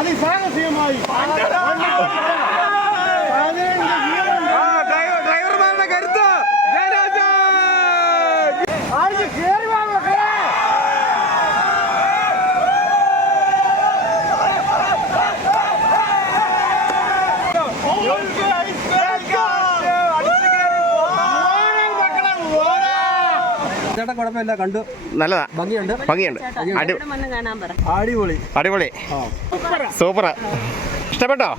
അതിസാഹസികമായി പതിനഞ്ച് ചേട്ടാ കുഴപ്പമില്ല. കണ്ടു. നല്ലതാ. ഭംഗിയുണ്ട്. ഭംഗിയുണ്ട്. അടി വന്ന് കാണാൻ പറ. അടിപൊളി. അടിപൊളി. സൂപ്പർ ഇഷ്ടപ്പെട്ടോ?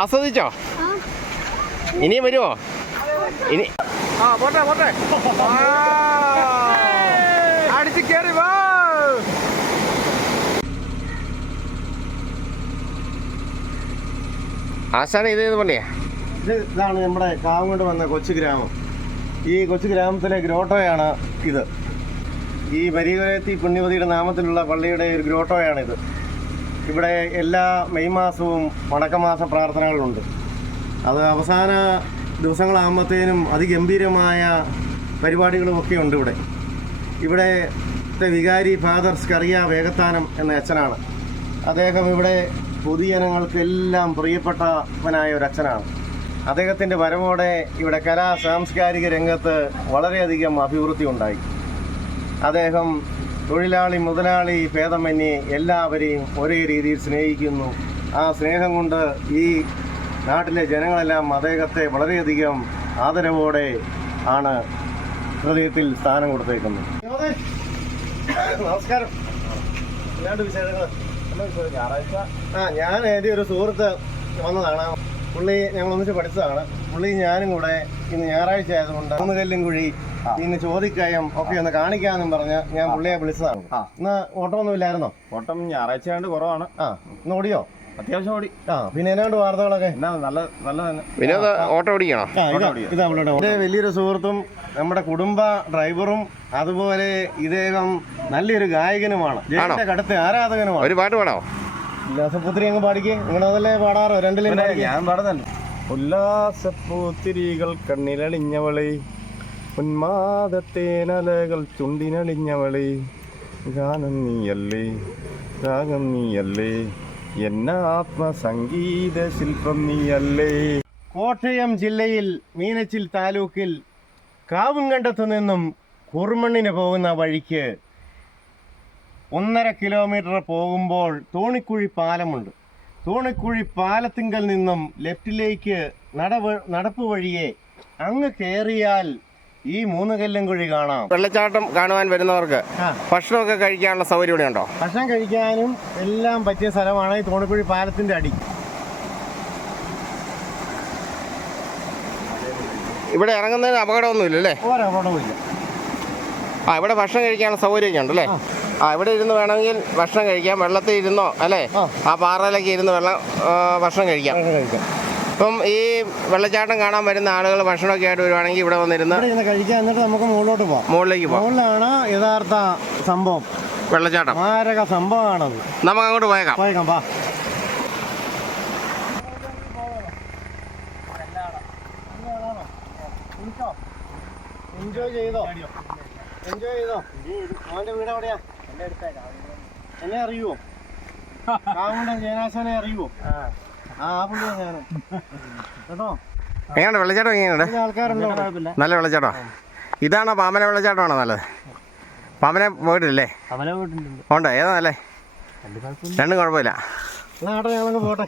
ആസ്വദിച്ചോ? ഇനിയും വരുമോ ഇനി ആ പോട്ടെ പോട്ടെ. അടിച്ച് കയറി വാ. ആശാന ഇത് ഏത് പള്ളിയാ? ഇത് ഇതാണ് നമ്മുടെ കാവുകൊണ്ട് വന്ന കൊച്ചു ഗ്രാമം. ഈ കൊച്ചു ഗ്രാമത്തിലെ ഗ്രോട്ടോയാണ് ഇത്. ഈ വരികരത്തി പുണ്യവതിയുടെ നാമത്തിലുള്ള പള്ളിയുടെ ഒരു ഗ്രോട്ടോയാണിത്. ഇവിടെ എല്ലാ മെയ് മാസവും വടക്കമാസ പ്രാർത്ഥനകളുണ്ട്. അത് അവസാന ദിവസങ്ങളാകുമ്പോഴത്തേനും അതിഗംഭീരമായ പരിപാടികളുമൊക്കെ ഉണ്ട് ഇവിടെ. ഇവിടെത്തെ വികാരി ഫാദർ സ്കറിയ വേഗത്താനം എന്ന അച്ഛനാണ്. അദ്ദേഹം ഇവിടെ പൊതുജനങ്ങൾക്കെല്ലാം പ്രിയപ്പെട്ടവനായ ഒരു അച്ഛനാണ്. അദ്ദേഹത്തിന്റെ വരവോടെ ഇവിടെ കലാ സാംസ്കാരിക രംഗത്ത് വളരെയധികം അഭിവൃദ്ധി ഉണ്ടായി. അദ്ദേഹം തൊഴിലാളി മുതലാളി ഭേദമന്യേ എല്ലാവരെയും ഒരേ രീതിയിൽ സ്നേഹിക്കുന്നു. ആ സ്നേഹം കൊണ്ട് ഈ നാട്ടിലെ ജനങ്ങളെല്ലാം അദ്ദേഹത്തെ വളരെയധികം ആദരവോടെ ആണ് ഹൃദയത്തിൽ സ്ഥാനം കൊടുത്തേക്കുന്നത്. നമസ്കാരം. ഞായറാഴ്ച ആ ഞാൻ എന്റെ ഒരു സുഹൃത്ത് വന്നതാണ്. പുള്ളി ഞങ്ങൾ ഒന്നിച്ച് പഠിച്ചതാണ്. പുള്ളി ഞാനും കൂടെ ഇന്ന് ഞായറാഴ്ച ആയതുകൊണ്ട് മൂന്ന് കല്ലും കുഴി ഇന്ന് ചോദിക്കയം ഒക്കെ ഒന്ന് കാണിക്കാന്നും പറഞ്ഞ് ഞാൻ പുള്ളിയെ വിളിച്ചതാണ്. ഇന്ന് ഓട്ടമൊന്നും ഇല്ലായിരുന്നോ? ഓട്ടം ഞായറാഴ്ച ആയതുകൊണ്ട് കുറവാണ്. ആ. ഇന്ന് ഓടിയോ? അത്യാവശ്യം ഓടി. ആ. പിന്നെ എന്നാണ്ട് വാർത്തകളൊക്കെ? എന്നാ നല്ല നല്ല തന്നെ. വിനോദ ഓട്ടോ ഓടിക്കണോ? ഇതാ നമ്മളുടെ എന്റെ വലിയൊരു സുഹൃത്തും നമ്മുടെ കുടുംബ ഡ്രൈവറും അതുപോലെ ഇദ്ദേഹം നല്ലൊരു ഗായകനുമാണ്. ജയന്റെ കടുത്ത ആരാധകനുമാണ്. ഒരു പാട്ട് പാടാവോ? ഉല്ലാസപുത്രി അങ്ങ് പാടിക്കേ. നിങ്ങൾ അതല്ലേ പാടാറോ? രണ്ടിലും. ഞാൻ പാടുന്നുണ്ട് ഉല്ലാസപ്പൂത്തിരികൾ കണ്ണിലളിഞ്ഞവളെ ഉന്മാദത്തേനലകൾ ചുണ്ടിനളിഞ്ഞവളെ ഗാനം നീയല്ലേ രാഗം നീയല്ലേ എന്ന ആത്മസംഗീത ശില്പം നീയല്ലേ. കോട്ടയം ജില്ലയിൽ മീനച്ചിൽ താലൂക്കിൽ കാവുംകണ്ടത്തു നിന്നും കുറുമണ്ണിന് പോകുന്ന വഴിക്ക് ഒന്നര കിലോമീറ്റർ പോകുമ്പോൾ തോണിക്കുഴി പാലമുണ്ട്. തോണിക്കുഴി പാലത്തിങ്കൽ നിന്നും ലെഫ്റ്റിലേക്ക് നടവ് നടപ്പ് വഴിയെ അങ്ങ് കയറിയാൽ ഈ മൂന്ന് കല്ലും കുഴി കാണാം. വെള്ളച്ചാട്ടം കാണുവാൻ വരുന്നവർക്ക് ഭക്ഷണമൊക്കെ കഴിക്കാനുള്ള സൗകര്യം ഇവിടെ ഉണ്ടോ? ഭക്ഷണം കഴിക്കാനും എല്ലാം പറ്റിയ സ്ഥലമാണ് ഈ തോണിക്കുഴി പാലത്തിന്റെ അടി. ഇവിടെ ഇറങ്ങുന്നതിന് അപകടമൊന്നുമില്ല അല്ലേ ഒരപകടവുമില്ല ആ ഇവിടെ ഭക്ഷണം കഴിക്കാനുള്ള സൗകര്യമൊക്കെ ഉണ്ട് അല്ലേ ആ ഇവിടെ ഇരുന്ന് വേണമെങ്കിൽ ഭക്ഷണം കഴിക്കാം. വെള്ളത്തിൽ ഇരുന്നോ അല്ലേ? ആ. പാറയിലൊക്കെ ഇരുന്ന് വെള്ളം ഭക്ഷണം കഴിക്കാം. അപ്പം ഇപ്പം ഈ വെള്ളച്ചാട്ടം കാണാൻ വരുന്ന ആളുകൾ ഭക്ഷണമൊക്കെ ആയിട്ട് വരുവാണെങ്കിൽ ഇവിടെ വന്നിരുന്ന് കഴിക്കാം എന്നിട്ട് നമുക്ക് മുകളിലോട്ട് പോവാം. മുകളിലേക്ക് പോകാം മുകളിലാണ് യഥാർത്ഥ സംഭവം. വെള്ളച്ചാട്ടം. മാരക സംഭവമാണത്. നമുക്ക് അങ്ങോട്ട് പോയേക്കാം. പോയേക്കാം വാ. എൻജോയ് ചെയ്തോ? എൻജോയ് ചെയ്തോ? അവന്റെ വീട് എവിടെയാ? എന്നെ അറിയുവോ? കാവുണ്ടൻ ജയനാശനെ അറിയുവോ? ആ. ആ പുള്ളിയാ ഞാൻ കേട്ടോ? എങ്ങനെയുണ്ട്? വെള്ളച്ചാട്ടം എങ്ങനെയുണ്ട്? ആൾക്കാരുണ്ടോ? നല്ല വെള്ളച്ചാട്ടം? ഇതാണോ പാമന വെള്ളച്ചാട്ടമാണോ നല്ലത്? പാമ്പനെ പോയിട്ടില്ലേ? ഉണ്ട് ഏതാ നല്ലേ? രണ്ടും കുഴപ്പമില്ല. ഞങ്ങളങ്ങ് പോട്ടെ.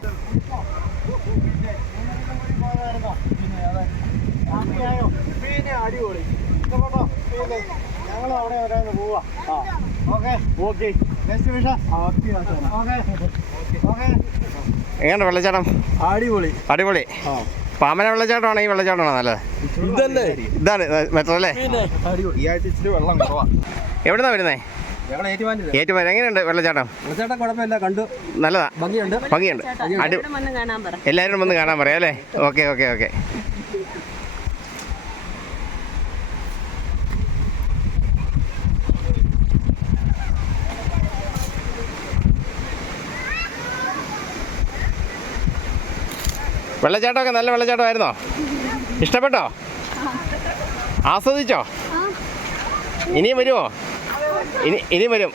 പിന്നെ അടിപൊളി. ഞങ്ങൾ അവിടെ വരാന്ന് പോവാ. ഓക്കെ. നെക്സ്റ്റ് വിഷ ഓക്കെ. ഓക്കെ. എങ്ങനെയുണ്ട് വെള്ളച്ചാട്ടം? അടിപൊളി. അടിപൊളി. പാമന വെള്ളച്ചാട്ടമാണ് ഈ വെള്ളച്ചാട്ടമാണോ നല്ലത്? ഇതല്ലേ? ഇതാണ് മെട്രോ അല്ലേ? ഈ ആഴ്ച വെള്ളം കുറവാ. എവിടുന്നാ വരുന്നേ? ഏറ്റുമാൻ എങ്ങനെയുണ്ട് വെള്ളച്ചാട്ടം? ചേട്ടാ കുഴപ്പമില്ല കണ്ടു. നല്ലതാ. ഭംഗിയുണ്ട്. ഭംഗിയുണ്ട്. അടി ഇവിടെ വന്ന് കാണാൻ പറ. എല്ലാവരും വന്ന് കാണാൻ പറയാം അല്ലേ? Okay okay okay. വെള്ളച്ചാട്ടമൊക്കെ നല്ല വെള്ളച്ചാട്ടമായിരുന്നോ? ഇഷ്ടപ്പെട്ടോ? ആസ്വദിച്ചോ? ഇനിയും വരുമോ ഇനി ഇനിയും വരും.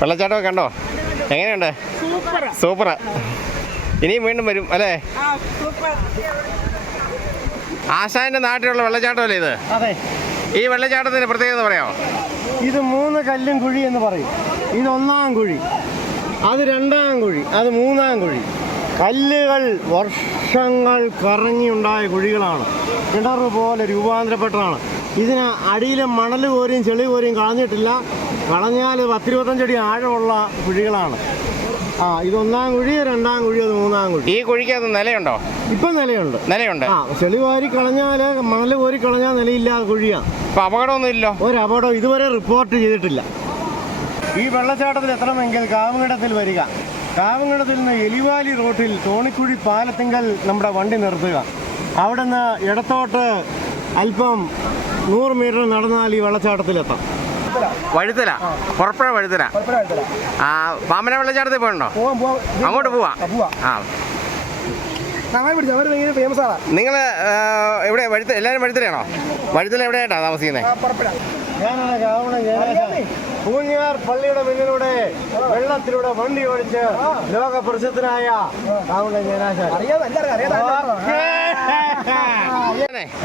വെള്ളച്ചാട്ടമൊക്കെ കണ്ടോ? എങ്ങനെയുണ്ട്? സൂപ്പർ ഇനിയും വീണ്ടും വരും അല്ലേ? ആശാന്റെ നാട്ടിലുള്ള വെള്ളച്ചാട്ടമല്ലേ ഇത്? അതെ. ഈ വെള്ളച്ചാട്ടത്തിന്റെ പ്രത്യേകത പറയാമോ? ഇത് മൂന്ന് കല്ലും കുഴി എന്ന് പറയും. ഇത് ഒന്നാം കുഴി അത് രണ്ടാം കുഴി അത് മൂന്നാം കുഴി. കല്ലുകൾ വർഷങ്ങൾ കറങ്ങിയുണ്ടായ കുഴികളാണ്. കിണർ പോലെ രൂപാന്തരപ്പെട്ടതാണ്. ഇതിന് അടിയിലെ മണൽ കോരിയും ചെളി കോരിയും കളഞ്ഞിട്ടില്ല. കളഞ്ഞാൽ പത്തിരുപത്തഞ്ചടി ആഴമുള്ള കുഴികളാണ്. ആ ഇത് ഒന്നാം കുഴി രണ്ടാം കുഴി അത് മൂന്നാം കുഴി. ഈ കുഴിക്കകത്ത് നിലയുണ്ടോ? ഇപ്പം നിലയുണ്ട്. നിലയുണ്ട്. ആ ചെളി വാരി കളഞ്ഞാൽ മണൽ കോരി കളഞ്ഞാൽ നിലയില്ലാത്ത കുഴിയാണ് അപ്പൊ അപകടമൊന്നും ഒരു അപകടം ഇതുവരെ റിപ്പോർട്ട് ചെയ്തിട്ടില്ല. ഈ വെള്ളച്ചാട്ടത്തിൽ എത്തണമെങ്കിൽ കാവുങ്കണ്ടത്തിൽ വരിക. കാവുങ്കണ്ടത്തിൽ നിന്ന് എലിവാലി റോട്ടിൽ തോണിക്കുഴി പാലത്തിങ്കൽ നമ്മുടെ വണ്ടി നിർത്തുക. അവിടെ നിന്ന് ഇടത്തോട്ട് അല്പം നൂറ് മീറ്റർ നടന്നാൽ ഈ വെള്ളച്ചാട്ടത്തിലെത്താം. വഴുതല പുറപ്പുഴ വഴുതല ആ പാമ്പന വെള്ളച്ചാട്ടത്തിൽ പോകണ്ടോ അങ്ങോട്ട് പോവാ? ആ നിങ്ങൾ എവിടെ വഴുത്ത എല്ലാവരും വഴുത്തലയാണോ വഴുത്തല എവിടെയായിട്ടാ താമസിക്കുന്നത് ഞാനാണ് രാവണ പൂഞ്ഞാർ പള്ളിയുടെ മുന്നിലൂടെ വെള്ളത്തിലൂടെ വണ്ടി ഓടിച്ച് ലോക പ്രസിദ്ധനായ രാവണ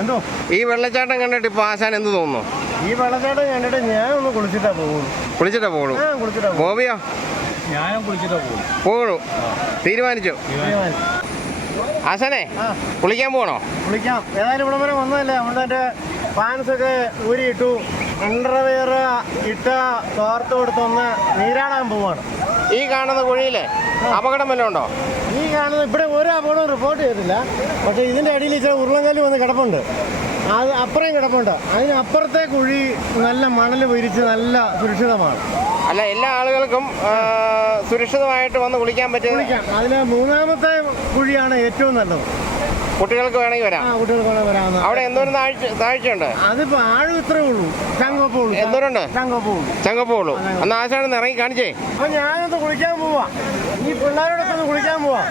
എന്തോ? ഈ വെള്ളച്ചാട്ടം കണ്ടിട്ട് ഇപ്പൊ ആശാൻ എന്ത് തോന്നുന്നു? ഈ വെള്ളച്ചാട്ടം കണ്ടിട്ട് ഞാൻ ഒന്ന് കുളിച്ചിട്ടാ പോകുന്നു കുളിച്ചിട്ടേ പോകണു ഞാൻ കുളിച്ചിട്ടാ പോകും ഗോപിയോ? ഞാനും കുളിച്ചിട്ടാ പോകും പോകണു തീരുമാനിച്ചു. ആശാനെ കുളിക്കാൻ പോകണോ കുളിക്കാം. ഏതായാലും ഇവിടെ വരെ വന്നതല്ലേ. നമ്മുടെ പാൻസൊക്കെ ഊരിയിട്ടു. അണ്ടർവെയർ ഇട്ട തോർത്ത് കൊടുത്തൊന്ന് നീരാടാൻ പോവാണ്. ഈ കാണുന്ന കുഴിയിലെ അപകടം വല്ലതും ഉണ്ടോ? ഈ കാണുന്ന ഇവിടെ ഒരു അപകടവും റിപ്പോർട്ട് ചെയ്തിട്ടില്ല. പക്ഷേ ഇതിന്റെ അടിയിൽ ഇച്ചിരി ഉരുളങ്കല്ല് വന്ന് കിടപ്പുണ്ട്. അത് അപ്പുറം കിടപ്പുണ്ട്. അതിനപ്പുറത്തെ കുഴി നല്ല മണൽ വിരിച്ച് നല്ല സുരക്ഷിതമാണ്. അല്ല എല്ലാ ആളുകൾക്കും സുരക്ഷിതമായിട്ട് വന്ന് കുളിക്കാൻ പറ്റും കുളിക്കാം. അതിന് മൂന്നാമത്തെ കുഴിയാണ് ഏറ്റവും നല്ലത്. കുട്ടികൾക്ക് വേണമെങ്കിൽ വരാം. വരാവുന്ന അവിടെ എന്തോരം താഴ്ച താഴ്ചയുണ്ട്? അതിപ്പോ ആഴം ഇത്രേ ഉള്ളൂ. ചങ്കോപ്പ ഉള്ളൂ എന്തോരമുണ്ട്? ചങ്കോപ്പ ഉള്ളൂ. ചങ്കപ്പോ. അന്ന് ആശാണ് ഇറങ്ങി കാണിച്ചേ. അപ്പൊ ഞാനൊന്ന് കുളിക്കാൻ പോവാ. ഈ പിള്ളേരോടൊക്കെ ഒന്ന് കുളിക്കാൻ പോവാ.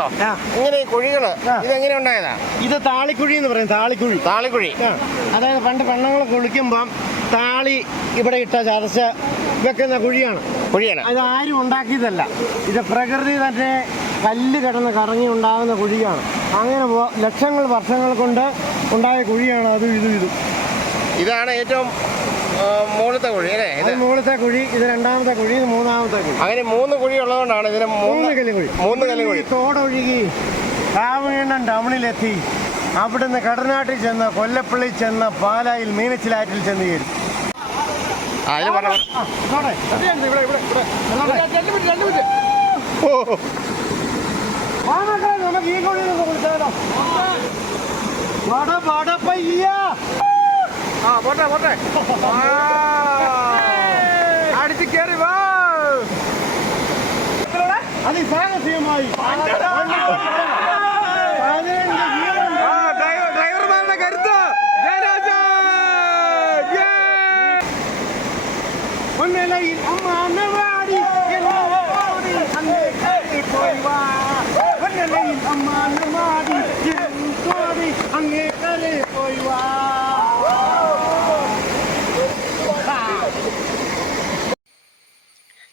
ആ. ഇങ്ങനെ ഈ കുഴികൾ. ഇതെങ്ങനെ ഉണ്ടായതാ? ഇത് താളിക്കുഴി എന്ന് പറയും താളിക്കുഴി. താളിക്കുഴി. അതായത് പണ്ട് പെണ്ണുങ്ങൾ കുളിക്കുമ്പം താളി ഇവിടെ ഇട്ട ചതച്ച് വെക്കുന്ന കുഴിയാണ്. കുഴിയാണ്. അത് ആരും ഉണ്ടാക്കിയതല്ല. ഇത് പ്രകൃതി തന്നെ കല്ല് കിടന്ന് കറങ്ങി ഉണ്ടാകുന്ന കുഴിയാണ്. അങ്ങനെ ലക്ഷങ്ങൾ വർഷങ്ങൾ കൊണ്ട് ഉണ്ടായ കുഴിയാണ് അതും ഇതും ഇതും. ഇതാണ് ഏറ്റവും മുകളിലത്തെ കുഴി അല്ലേ ഇത് മൂന്നത്തെ മുകളിലത്തെ കുഴി ഇത് രണ്ടാമത്തെ കുഴി ഇത് മൂന്നാമത്തെ കുഴി അങ്ങനെ മൂന്ന് കുഴി ഉള്ളതുകൊണ്ടാണ് ഇതിന് മൂന്ന് മൂന്ന് കല്ല് കുഴി മൂന്ന് കല്ല് കുഴി. തോടൊഴുകി കാവീണ്ടം ടൗണിലെത്തി അവിടുന്ന് കടനാട്ടിൽ ചെന്ന് കൊല്ലപ്പള്ളി ചെന്ന് പാലായിൽ മീനച്ചിലാറ്റിൽ ചെന്ന് ചേരും ആ, അതിന് പറഞ്ഞ ആ, ഇതോടെ. ഇവിടെ, ഇവിടെ, ഇവിടെ. ഇതോടെ. ഓ വാ മക്കളെ, നമുക്ക് ഈ കുഴിയിൽ നിന്ന് കുളിച്ചാലോ? വട, വട, പയ്യ. ആ പോട്ടെ പോട്ടെ. അടിച്ച് കയറി വാ. അതിസാഹസികമായി. പതിനഞ്ച്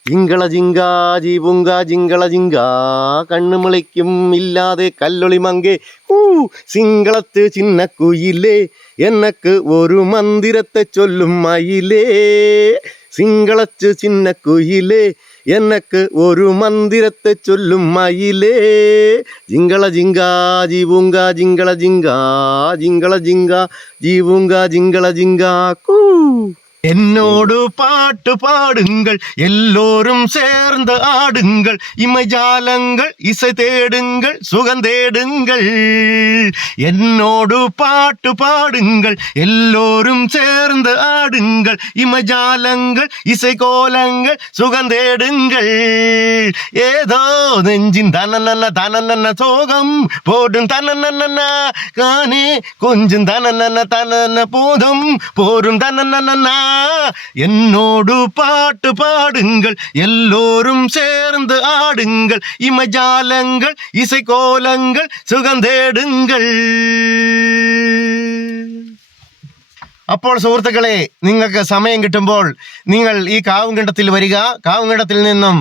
ജിങ്കള ജിങ്കാ ജീപുങ്ക ജിങ്കള ജിങ്കാ. കണ്ണുമുളയ്ക്കും ഇല്ലാതെ കല്ലൊളി മങ്കെ. ഊ സിങ്കളത്ത് ചിന്നക്കുയിലേ. എന്നക്ക് ഒരു മന്ദിരത്തെ ചൊല്ലും മയിലേ. സിങ്കളച്ച് ചിന്നക്കുയിലേ. എന്നക്ക് ഒരു മന്ദിരത്തെ ചൊല്ലും മയിലേ. ജിങ്കള ജിങ്കാ ജീപുങ്ക ജിങ്കള ജിങ്കാ. ജിങ്കള ജിങ്ക ജീപുങ്ക ജിങ്കള ജിങ്കാ. കൂ என்னோடு பாட்டு பாடுங்கள் எல்லோரும் சேர்ந்து ஆடுங்கள் இமஜாலங்கள் இசை தேடுங்கள் சுகந்தேடுங்கள் என்னோடு பாட்டு பாடுங்கள் எல்லோரும் சேர்ந்து ஆடுங்கள் இமஜாலங்கள் இசை கோலங்கள் சுகந்தேடுங்கள் ஏதோ நெஞ்சின் தனநன்ன தனநன்ன சோகம் போடும் தனநன்ன காணே கொஞ்சம் தனநன்ன தனன போதும் போரும் தனநன்ன. என்னோடு பாட்டு பாடுங்கள் எல்லோரும் சேர்ந்து ஆடுங்கள் இமஜாலங்கள் இசை கோலங்கள் சுகந்தேடுங்கள் അപ്പോൾ സുഹൃത്തുക്കളെ നിങ്ങൾക്ക് സമയം കിട്ടുമ്പോൾ നിങ്ങൾ ഈ കാവുങ്കണ്ടത്തിൽ വരിക കാവുങ്കണ്ടത്തിൽ നിന്നും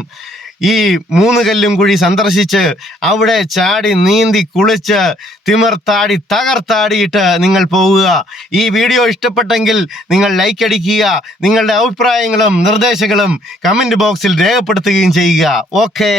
ഈ മൂന്ന് കല്ലും കുഴി സന്ദർശിച്ച് അവിടെ ചാടി നീന്തി കുളിച്ച് തിമിർത്താടി തകർത്താടിയിട്ട് നിങ്ങൾ പോവുക. ഈ വീഡിയോ ഇഷ്ടപ്പെട്ടെങ്കിൽ നിങ്ങൾ ലൈക്ക് അടിക്കുക നിങ്ങളുടെ അഭിപ്രായങ്ങളും നിർദ്ദേശങ്ങളും കമന്റ് ബോക്സിൽ രേഖപ്പെടുത്തുകയും ചെയ്യുക. ഓക്കേ